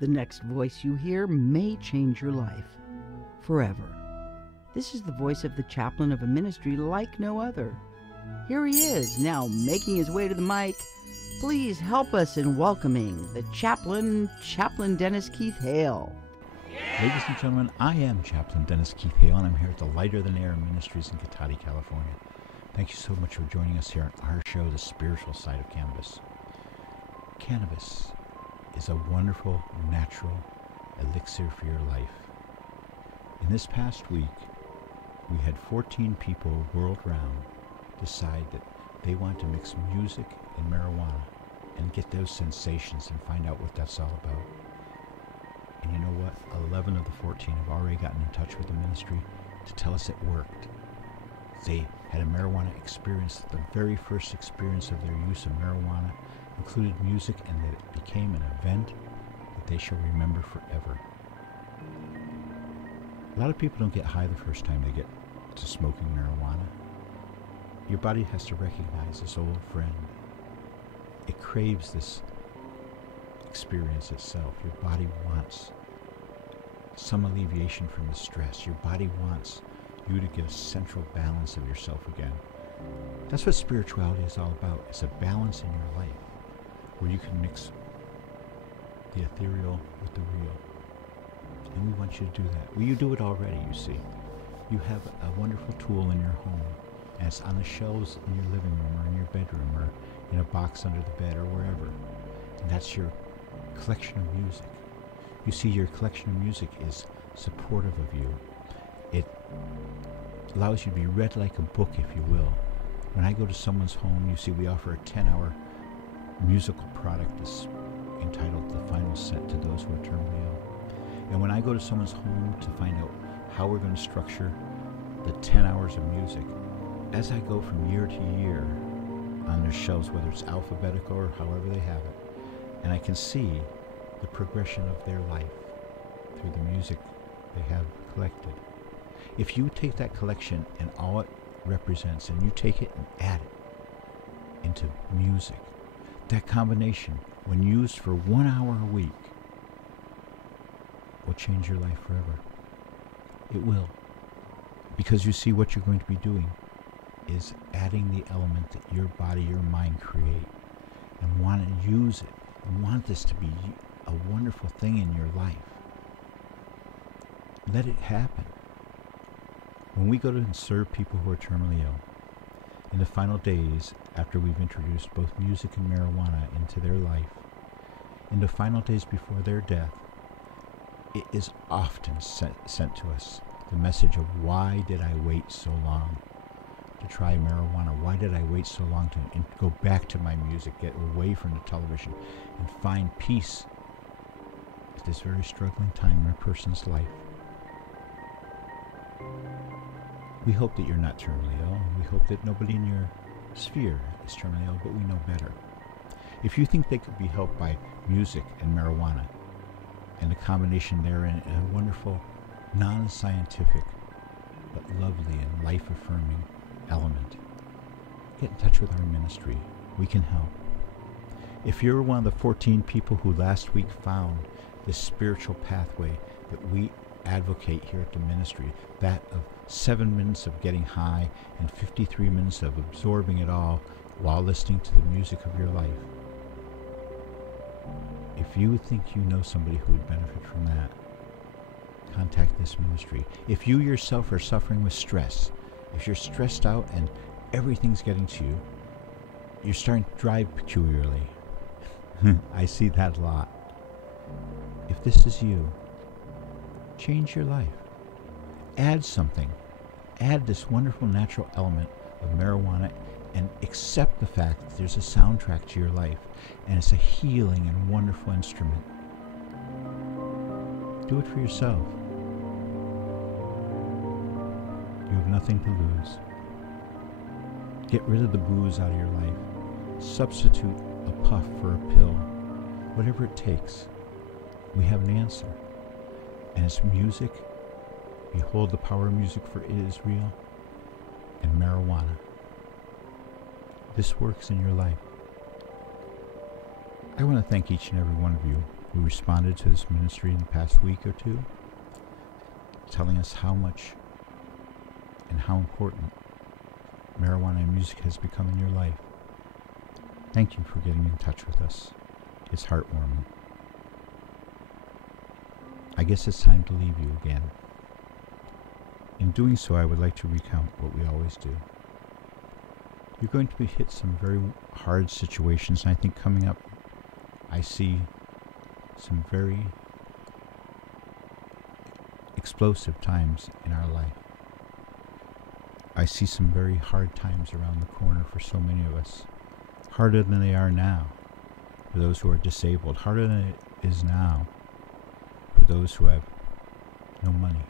The next voice you hear may change your life forever. This is the voice of the chaplain of a ministry like no other. Here he is, now making his way to the mic. Please help us in welcoming the chaplain, Chaplain Dennis Keith Hale. Ladies and gentlemen, I am Chaplain Dennis Keith Hale, and I'm here at the Lighter Than Air Ministries in Cotati, California. Thank you so much for joining us here on our show, The Spiritual Side of Cannabis. Cannabis is a wonderful, natural elixir for your life. In this past week, we had 14 people world round decide that they want to mix music and marijuana and get those sensations and find out what that's all about. And you know what? 11 of the 14 have already gotten in touch with the ministry to tell us it worked. They had a marijuana experience. The very first experience of their use of marijuana included music, and that it became an event that they shall remember forever. A lot of people don't get high the first time they get to smoking marijuana. Your body has to recognize this old friend. It craves this experience itself. Your body wants some alleviation from the stress. Your body wants you to get a central balance of yourself again. That's what spirituality is all about. It's a balance in your life where you can mix the ethereal with the real. And we want you to do that. Well, you do it already, you see. You have a wonderful tool in your home, and it's on the shelves in your living room or in your bedroom or in a box under the bed or wherever. And that's your collection of music. You see, your collection of music is supportive of you. It allows you to be read like a book, if you will. When I go to someone's home, you see we offer a 10-hour musical product that's entitled The Final Set to Those Who Are Terminally Ill. And when I go to someone's home to find out how we're going to structure the 10 hours of music, as I go from year to year on their shelves, whether it's alphabetical or however they have it, and I can see the progression of their life through the music they have collected. If you take that collection and all it represents, and you take it and add it into music, that combination, when used for 1 hour a week, will change your life forever. It will. Because you see, what you're going to be doing is adding the element that your body, your mind create, and want to use it, and want this to be a wonderful thing in your life. Let it happen. When we go to serve people who are terminally ill, in the final days, after we've introduced both music and marijuana into their life, in the final days before their death, it is often sent to us the message of, why did I wait so long to try marijuana? Why did I wait so long to go back to my music, get away from the television, and find peace at this very struggling time in a person's life? We hope that you're not terminally ill, and we hope that nobody in your sphere is terminally ill, but we know better. If you think they could be helped by music and marijuana, and the combination therein, a wonderful, non-scientific, but lovely and life-affirming element, get in touch with our ministry. We can help. If you're one of the 14 people who last week found this spiritual pathway that we advocate here at the ministry, that of 7 minutes of getting high and 53 minutes of absorbing it all while listening to the music of your life, if you think you know somebody who would benefit from that, contact this ministry. If you yourself are suffering with stress, if you're stressed out and everything's getting to you, you're starting to drive peculiarly. I see that a lot. If this is you, change your life. Add something. Add this wonderful natural element of marijuana and accept the fact that there's a soundtrack to your life, and it's a healing and wonderful instrument. Do it for yourself. You have nothing to lose. Get rid of the booze out of your life. Substitute a puff for a pill. Whatever it takes. We have an answer. and its music. Behold the power of music, for it is real. And marijuana. This works in your life. I want to thank each and every one of you who responded to this ministry in the past week or two, telling us how much and how important marijuana and music has become in your life. Thank you for getting in touch with us. It's heartwarming. I guess it's time to leave you again. In doing so, I would like to recount what we always do. You're going to be hit some very hard situations, and I think coming up, I see some very explosive times in our life. I see some very hard times around the corner for so many of us. Harder than they are now for those who are disabled. Harder than it is now for those who have no money.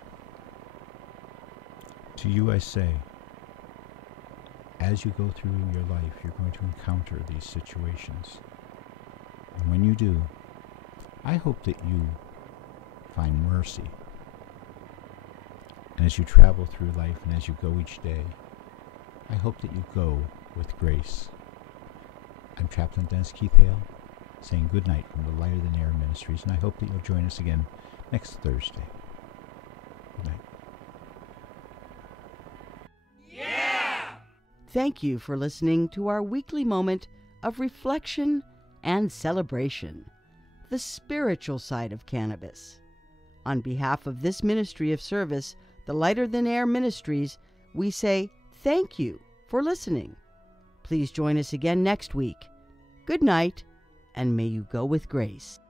To you I say, as you go through your life, you're going to encounter these situations. And when you do, I hope that you find mercy. And as you travel through life and as you go each day, I hope that you go with grace. I'm Chaplain Dennis Keith Hale, saying good night from the Lighter Than Air Ministries, and I hope that you'll join us again next Thursday. Good night. Thank you for listening to our weekly moment of reflection and celebration, the spiritual side of cannabis. On behalf of this ministry of service, the Lighter Than Air Ministries, we say thank you for listening. Please join us again next week. Good night, and may you go with grace.